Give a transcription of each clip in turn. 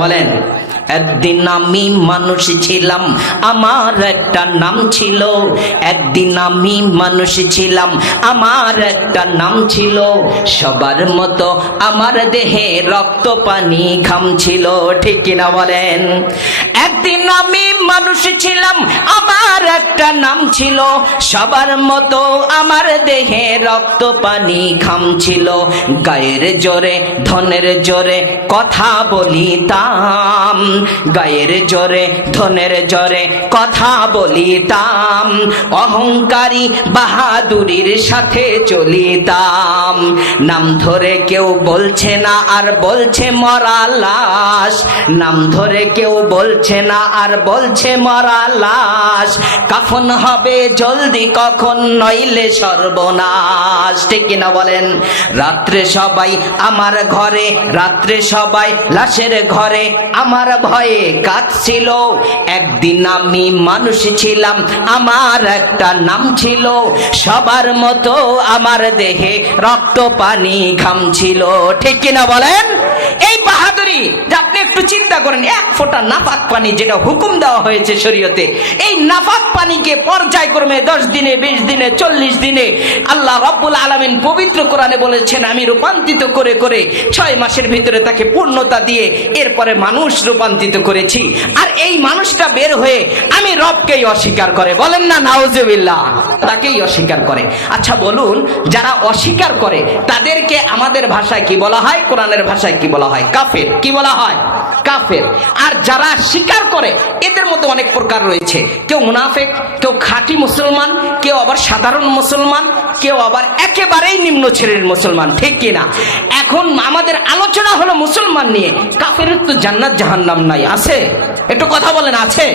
বলেন। একদিন আমি মানুষ ছিলাম, আমার একটা নাম ছিল। একদিন আমি মানুষ ছিলাম, আমার একটা নাম ছিল। সবার মতো আমার দেহে রক্ত পানি ঘাম ছিল, ঠিক কিনা বলেন? একদিন আমি মানুষ ছিলাম, আমার একটা নাম ছিল। সবার মতো আমার দেহে রক্ত পানি ঘাম ছিল। গায়ের জোরে, ধনের জোরে কথা বলিতাম। গায়ের জোরে, ধনের জোরে কথা বলিতাম। অহংকারী বাহাদুরির সাথে চলিতাম। নাম ধরে কেউ বলছে না আর বলছে মরা লাশ। নাম ধরে কেউ বলছে না আর বলছে মরা লাশ। কাফন হবে জলদি, কখন নইলে সর্বনাশ। ঠিক কিনা বলেন? রাত্রে সবাই আমার ঘরে, রাত্রে সবাই লাশের ঘরে, আমার ভয়ে কাঁদছিল। একদিন আমি মানুষ ছিলাম, আমার একটা নাম ছিল। সবার মতো আমার দেহে রক্ত পানি ঘাম ছিল। ঠিক কিনা বলেন? এই বাহাদুরি আপনি একটু চিন্তা করেন, এক ফোঁটা নাফাক পানি যেটা হুকুম দেওয়া হয়েছে শরীয়তে, এই নাফাক পানিকে পর্যায়ক্রমে দশ দিনে, বিশ দিনে, চল্লিশ দিনে আল্লাহ রব্বুল আলমিন পবিত্র কোরআনে বলেছেন, আমি রূপান্তরিত করে করে ছয় মাসের ভিতরে তাকে পূর্ণতা দিয়ে এরপরে মানুষ রূপান্তরিত করেছি। আর এই মানুষটা বের হয়ে আমি রবকেই অস্বীকার করে। বলেন না, নাউজুবিল্লাহ, তাকেই অস্বীকার করে। আচ্ছা বলুন, যারা অস্বীকার করে, তাদেরকে আমাদের ভাষায় কি বলা হয়? কোরআনের ভাষায় কি বলা হয়, কাফের। কি বলা হয়? কাফের। আর যারা স্বীকার করে, এদের মধ্যে অনেক প্রকার রয়েছে। কেউ মুনাফেক, কেউ খাঁটি মুসলমান, কেউ আবার সাধারণ মুসলমান কেউ আবার একেবারেই নিম্ন শ্রেণির মুসলমান, ঠিক কিনা এখন আমাদের আলোচনা হলো মুসলমান নিয়ে। কাফের তো জান্নাত জাহান্নাম নাই, আছে? একটু কথা বলেন, আছে?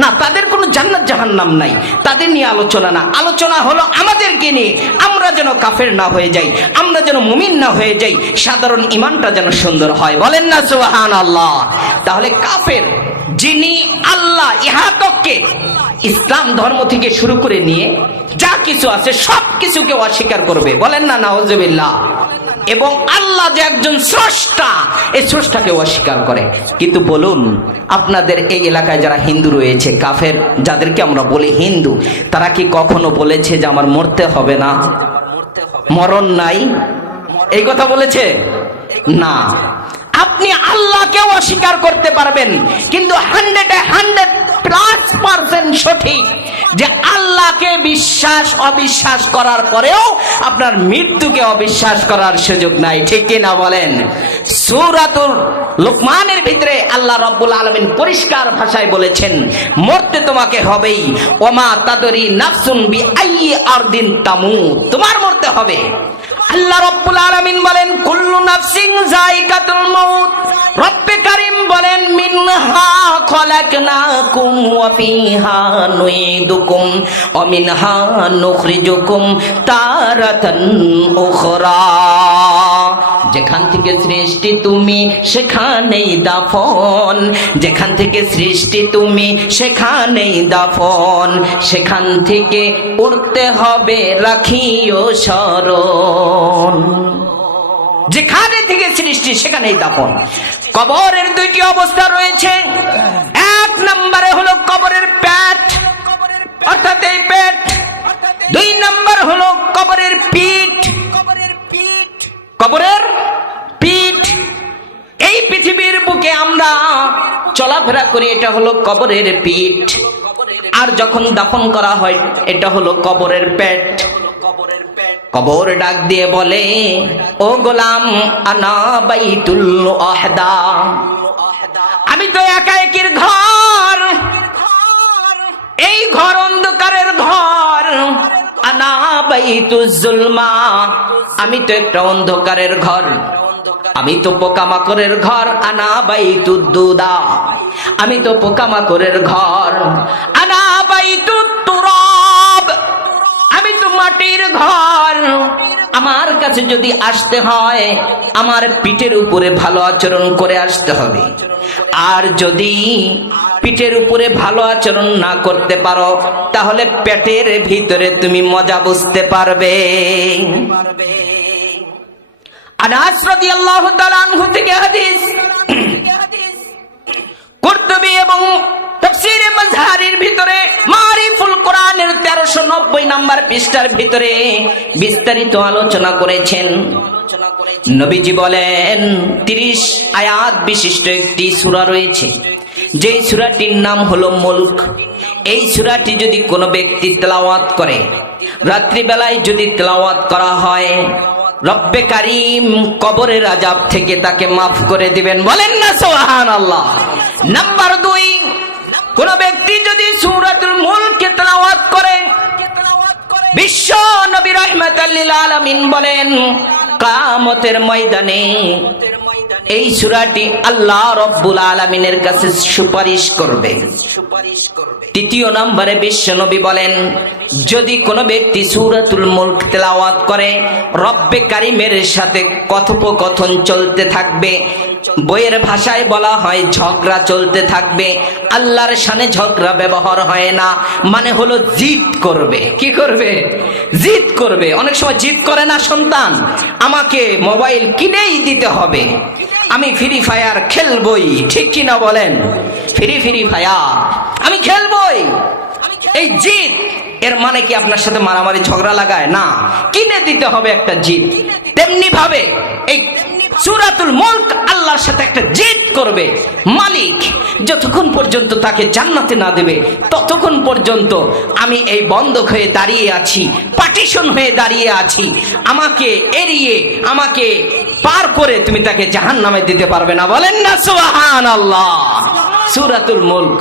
না, তাদের কোনো জান্নাত জাহান্নাম নাই, তাদের নিয়ে আলোচনা না। আলোচনা হলো আমাদেরকে নিয়ে, আমরা যেন কাফের না হয়ে যাই, আমরা যেন মুমিন না হয়ে যাই, সাধারণ ইমানটা যেন সুন্দর হয়। বলেন না সুবাহান আল্লাহ তাহলে কাফের যিনি আল্লাহ ইহাতককে ইসলাম ধর্ম থেকে শুরু করে নিয়ে যা কিছু আছে সব কিছুকে অস্বীকার করবে। বলেন না নাওজবিল্লাহ এবং আল্লাহ যে একজন স্রষ্টা, এই স্রষ্টাকে অস্বীকার করে। কিন্তু বলুন, আপনাদের এই এলাকায় যারা হিন্দু রয়েছে, কাফের, যাদেরকে আমরা বলি হিন্দু, তারা কি কখনো বলেছে যে আমার মরতে হবে না? মরণ নাই? এই কথা বলেছে? না। আপনি আল্লাহকেও অস্বীকার করতে পারবেন। কিন্তু হান্ড্রেডে হান্ড্রেড প্লাস পার্সেন্ট সঠিক যে আল্লাহকে বিশ্বাস, অবিশ্বাস করার পরেও আপনার মৃত্যুকে অবিশ্বাস করার সুযোগ নাই। ঠিক কিনা বলেন? সুরাতুর লোকমানের ভিতরে আল্লাহ রব্বুল আলমিন পরিষ্কার ভাষায় বলেছেন, মরতে তোমাকে হবেই। ওমা তাদরি নাফসুন বি আইয়ি আরদিন তামু তোমার মরতে হবে। আল্লাহ রব্বুল আলামিন বলেন, কুল্লু নাফসিন যায়িকাতুল মাউত। রব্বে কারীম বলেন, মিনহা খলাকনাকুম ওয়া ফিহা নুইদুকুম ওয়া মিনহা নুখরিজুকুম তারাতান উখরা। যেখান থেকে সৃষ্টি তুমি, সেখানেই দাফন। যেখান থেকে সৃষ্টি তুমি, সেখানেই দাফন। সেখান থেকে উঠতে হবে রাখিও স্মরণ যেখানে থেকে সৃষ্টি, সেখানেই দাফন। কবরের দুইটি অবস্থা রয়েছে। এক নম্বরে হলো কবরের পেট অর্থাৎ এই পেট দুই নম্বর হলো কবরের পিঠ। কবরের পিঠ। এই পৃথিবীর বুকে আমরা চলাফেরা করি, এটা হলো কবরের পিঠ। আর যখন দাফন করা হয়, এটা হলো কবরের পেট কবর ডাক দিয়ে বলে, ও গোলাম, আনা বাইতুল আহদা। আমি তো একা একির ঘর। এই ঘর অন্ধকারের ঘর। আনা বাইতুল জুলমা। আমি তো একটা অন্ধকারের ঘর। আমি তো পোকামাকড়ের ঘর। আনা বাইতুদ্দুদা আমি তো পোকামাকড়ের ঘর। আনা বাইতুত তুরাব আমি তো মাটির ঘর। আমার কাছে যদি আসতে হয়, আমার পিঠের উপরে ভালো আচরণ করে আসতে হবে। আর যদি পিঠের উপরে ভালো আচরণ না করতে পারো, তাহলে পেটের ভিতরে তুমি মজা বুঝতে পারবে। আনাস থেকে হাদিস। তেরোশো নব্বই নাম্বার পৃষ্ঠার ভিতরে বিস্তারিত আলোচনা করেছেন। নবীজি বলেন, তিরিশ আয়াত বিশিষ্ট একটি সূরা রয়েছে। যে সূরাটির নাম হলো মুলক। এই সূরাটি যদি কোনো ব্যক্তি তেলাওয়াত করে, রাত্রিবেলায় যদি তেলাওয়াত করা হয়, রব্বে কারিম কবরের আজাব থেকে তাকে মাফ করে দিবেন। বলেন না সোহান আল্লাহ নাম্বার দুই কোন ব্যক্তি যদি সূরাতুল মুলকে তেলাওয়াত করে বিশ্ব নবী রহমত আলামিন বলেন কামতের ময়দানে এই সুরাটি আল্লাহ রব্বুল আলামিনের কাছে সুপারিশ করবে। তৃতীয় নম্বরে বিশ্ব নবী বলেন যদি কোনো ব্যক্তি সূরাতুল মুলক তেলাওয়াত করে রব্বে কারিমের সাথে কথোপকথন চলতে থাকবে বইয়ের ভাষায় বলা হয় ঝগড়া চলতে থাকবে আল্লাহর সানে ঝগড়া ব্যবহার হয় না মানে হলো জিদ করবে। কি করবে? জিদ করবে। অনেক সময় জিদ করে না সন্তান আমাকে মোবাইল কিনেই দিতে হবে। আমি ফ্রি ফায়ার খেলবই, ঠিক কি না বলেন? ফ্রি ফ্রি ফায়ার আমি খেলবই। এই জিত, এর মানে কি আপনার সাথে মারামারি ঝগড়া লাগায়? না, কিনে দিতে হবে একটা জিত। তেমনি ভাবে এই সুরাতুল মুলক আল্লাহর সাথে একটা জিদ করবে। মালিক যতক্ষণ পর্যন্ত তাকে জান্নাতে না দেবে, ততক্ষণ পর্যন্ত আমি এই বন্ধক হয়ে দাঁড়িয়ে আছি পার্টিশন হয়ে দাঁড়িয়ে আছি। আমাকে এড়িয়ে, আমাকে পার করে তুমি তাকে জাহান নামে দিতে পারবে না। বলেন না সুবাহান আল্লাহ সুরাতুল মুলক।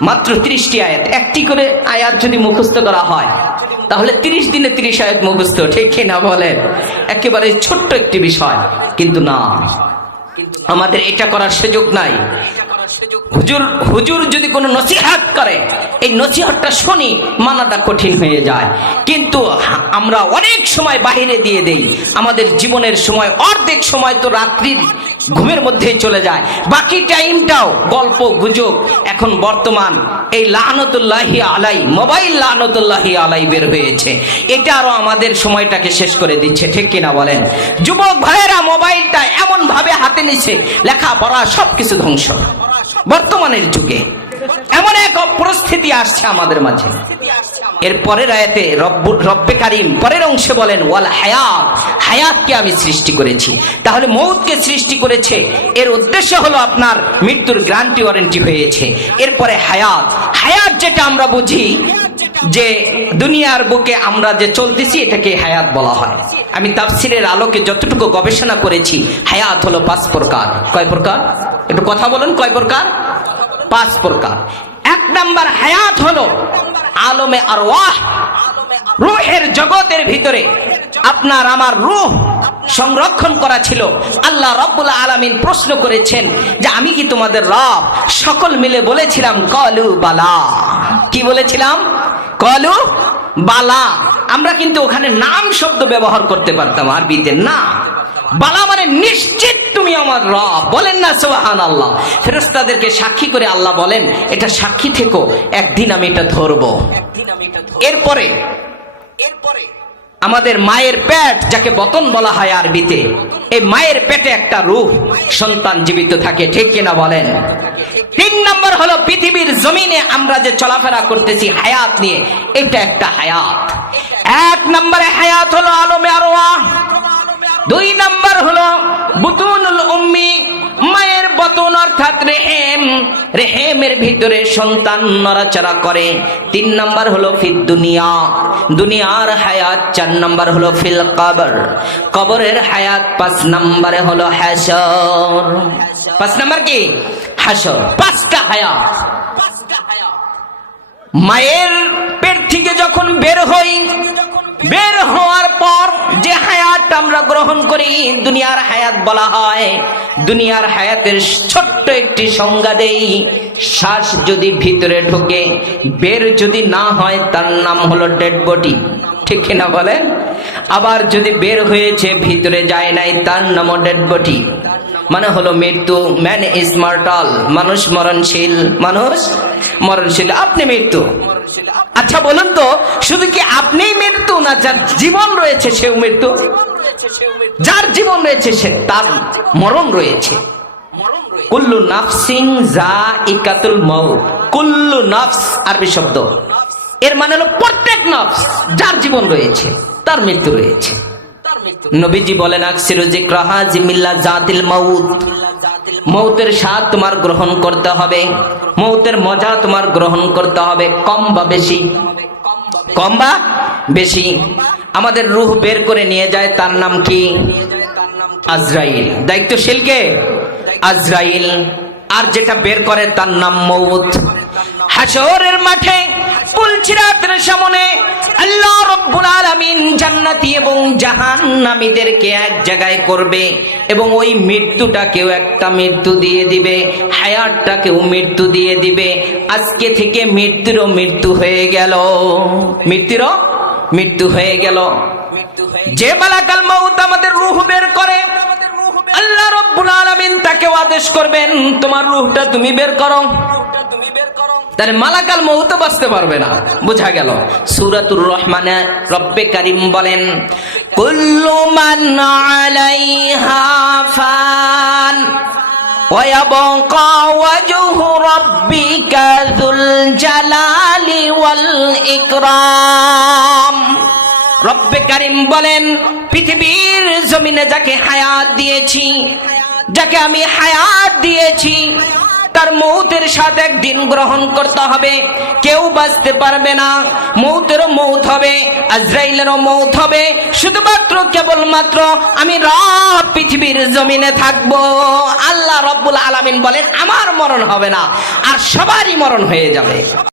মাত্র ত্রিশটি আয়াত। একটি করে আয়াত যদি মুখস্থ করা হয়, তাহলে তিরিশ দিনে তিরিশ আয়াত মুখস্থ, ঠিক কিনা বলেন? একেবারে ছোট্ট একটি বিষয়, কিন্তু না। আমাদের এটা করার সুযোগ নাই। হুজুর হুজুর যদি কোনো নসিহাত করে, এই নসিহতটা শুনি মানাটা কঠিন হয়ে যায়। কিন্তু আমরা অনেক সময় বাহিরে দিয়ে দেই। আমাদের জীবনের সময়, অর্ধেক সময় তো রাত্রির ঘুমের মধ্যেই চলে যায়। বাকি টাইমটাও গল্প, গুজব, এখন বর্তমান, এই লানতুল্লাহি আলাই, মোবাইল লানতুল্লাহি আলাই বের হয়েছে। এটা আরও আমাদের সময়টাকে শেষ করে দিচ্ছে, ঠিক কিনা বলেন? যুবক ভাইয়েরা, মোবাইলটা এমন ভাবে হাতে নিছে, লেখাপড়া সবকিছু ধ্বংস। বর্তমানের যুগে। এমন এক পরিস্থিতি আসছে আমাদের মাঝে। এর পরের আয়াতে রব্বে কারিম পরের অংশে বলেন, ওয়াল হায়াত, হায়াতকে আমি সৃষ্টি করেছি। তাহলে মৌতকে সৃষ্টি করেছে। এর উদ্দেশ্য হলো আপনার মৃত্যুর গ্রান্টি ওয়ারেন্টি হয়েছে। এরপরে হায়াত। হায়াত যেটা আমরা বুঝি যে দুনিয়ার বুকে আমরা যে চলতেছি, এটাকে হায়াত বলা হয়। আমি তাফসিরের আলোকে যতটুকু গবেষণা করেছি, হায়াত হলো পাঁচ প্রকার। কয় প্রকার? একটু কথা বলুন, কয় প্রকার? পাঁচ প্রকার। এক নাম্বার হায়াত হলো আলমে আর রুহের জগতের ভিতরে আপনার আমার রুহ সংরক্ষণ করা ছিল। আল্লাহ রব্বুল আলামিন প্রশ্ন করেছেন যে আমি কি তোমাদের রব? সকল মিলে বলেছিলাম, কলু বালা। কি বলেছিলাম? কলু বালা। আমরা কিন্তু ওখানে নাম শব্দ ব্যবহার করতে পারতাম আরবিতে। না, বালা মানে নিশ্চিত তুমি আমার রব। বলেন না সোহান আল্লাহ ফেরেস্তাদেরকে সাক্ষী করে আল্লাহ বলেন, এটা সাক্ষী থেকো, একদিন আমি এটা ধরবো। এরপরে এরপরে আমাদের মায়ের পেট, যাকে বতন বলা হয় আরবিতে, এই মায়ের পেটে একটা রূহ সন্তান জীবিত থাকে, ঠিক কিনা বলেন? তিন নম্বর হলো পৃথিবীর জমিনে আমরা যে চলাফেরা করতেছি, হায়াত নিয়ে, এটা একটা হায়াত। এক নম্বরে হায়াত হলো আলমে আরোয়া দুই নাম্বার হলো, বুতুনুল উম্মি, মায়ের বতন অর্থাৎ রেহেম। রেহেমের ভিতরে সন্তান নড়াচড়া করে। তিন নাম্বার হলো ফির দুনিয়া। দুনিয়ার হায়াত চার নাম্বার হলো ফিল কবর। কবরের হায়াত পাঁচ নাম্বারে হলো হাসর। পাঁচ নাম্বার কি? হাসর। পাঁচটা হায়াত। মায়ের পেট থেকে যখন বের হই বের হওয়ার পর যে হায়াত আমরা গ্রহণ করি, দুনিয়ার হায়াত বলা হয়। দুনিয়ার হায়াতের ছোট্ট একটি সংজ্ঞা দেই। শ্বাস যদি ভিতরে ঢোকে, বের যদি না হয়, তার নাম হলো ডেড বডি। ঠিক কিনা বলেন? আবার যদি বের হয়েছে, ভিতরে যায় নাই, তার নামও ডেড বডি। মানে হলো মৃত্যু। ম্যান ইজ মার্টাল মানুষ মরণশীল। মানুষ মরণশীল। আপনি মৃত্যু। আচ্ছা বলুন তো, শুধু কি আপনিই মৃত্যু না যার জীবন রয়েছে সেও মৃত্যু? যার জীবন রয়েছে সে তার মরণ রয়েছে। কুল্লু নাফসিং যা ইকাতুল মৌত কুল্লু নাফস আরবি শব্দ। এর মানে হলো প্রত্যেক নফস যার জীবন রয়েছে, তার মৃত্যু রয়েছে। নবীজি বলেন, আকসিরু জিক্রাহা জিমিল্লা জাতিল মাউত। মৌতের স্বাদ তোমার গ্রহণ করতে হবে। মৌতের মজা তোমার গ্রহণ করতে হবে। কম বা বেশি? কম বা বেশি? আমাদের রুহ বের করে নিয়ে যায়, তার নাম কি? আজরাইল। দায়িত্বশীলকে আজরাইল। আর যেটা বের করে, তার নাম মৌত। হাসরের মাঠে পুলচিরাতের সামনে আল্লাহ রব্বুল আলামিন জান্নাতি এবং জাহান্নামীদেরকে এক জায়গায় করবে এবং ওই মৃত্যুটাকেও একটা মৃত্যু দিয়ে দিবে, হায়াতটাকেও মৃত্যু দিয়ে দিবে। আজকে থেকে মৃত্যুরও মৃত্যু হয়ে গেল। মৃত্যুরও মৃত্যু হয়ে গেল। যে মালাকাল মাউত আমাদের রূহ বের করে, আল্লাহ রব্বুল আলামিন তাকে আদেশ করবেন, তোমার রূহটা তুমি বের করো। তাহলে মালাকাল মৌত বাঁচতে পারবে না বোঝা গেল সুরাতুর রহমানে রব্বে কারিম বলেন কুল্লু মান আলাইহা ফান ويبقى وجه ربك ذو الجلال والإكرام রব্বে কারিম বলেন পৃথিবীর জমিনে যাকে হায়াত দিয়েছি যাকে আমি হায়াত দিয়েছি তার মৌতের সাথে একদিন গ্রহণ করতে হবে। কেউ বাঁচতে পারবে না। মৌতেরও মৌত হবে, আজরাইলেরও মৌত হবে। শুধুমাত্র কেবলমাত্র আমি রব পৃথিবীর জমিনে থাকব। আল্লাহ রব্বুল আলমিন বলেন, আমার মরণ হবে না, আর সবারই মরণ হয়ে যাবে।